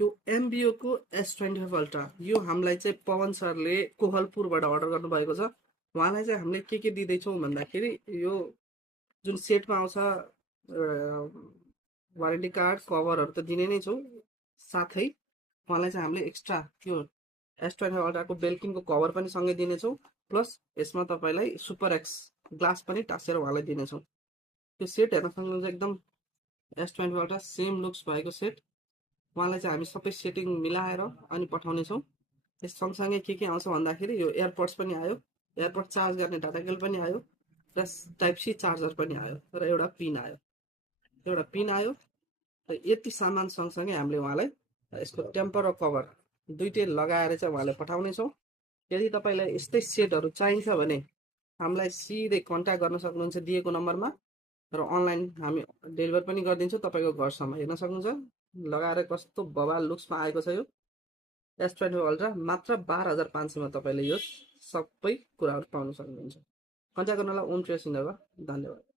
यो एमबिओ को S25 ultra यो हामीलाई चाहिँ पवन सरले कोहलपुरबाट अर्डर गर्नुभएको छ। उहाँलाई चाहिँ हामीले के दिँदैछौँ भन्दाखेरि यो जुन सेटमा आउँछ वारेन्टी कार्ड कभरहरू त दिने नै छौँ, साथै उहाँलाई चाहिँ हामीले एक्स्ट्रा त्यो S25 अल्ट्राको बेल्किनको कभर पनि सँगै दिनेछौँ, प्लस यसमा तपाईँलाई सुपर एक्स ग्लास पनि टाँसेर उहाँलाई दिनेछौँ। त्यो सेट हेर्न सक्नुहुन्छ, एकदम S25 अल्ट्रा सेम लुक्स भएको सेट। उहाँलाई चाहिँ हामी सबै सेटिङ मिलाएर अनि पठाउनेछौँ। यस सँगसँगै के आउँछ भन्दाखेरि यो एयरपोड्स पनि आयो, एयरपोड चार्ज गर्ने डाटा केबल पनि आयो, प्लस टाइप सी चार्जर पनि आयो र एउटा पिन आयो र यति सामान सँगसँगै हामीले उहाँलाई यसको टेम्पर र कभर दुइटै लगाएर चाहिँ उहाँलाई पठाउनेछौँ। यदि तपाईँलाई यस्तै सेटहरू चाहिन्छ भने हामीलाई सिधै कन्ट्याक्ट गर्न सक्नुहुन्छ दिएको नम्बरमा, र अनलाइन हामी डेलिभर पनि गरिदिन्छौँ। तपाईँको घरसम्म हेर्न सक्नुहुन्छ। लगाएर कस्तो बवाल लुक्समा आएको छ यो S25 अल्ट्रा। मात्र 12,500 मा तपाईँले यो सबै कुराहरू पाउन सक्नुहुन्छ। कन्ट्याक्ट गर्नलाई ओम ट्रेडर्स इन्डिया। धन्यवाद।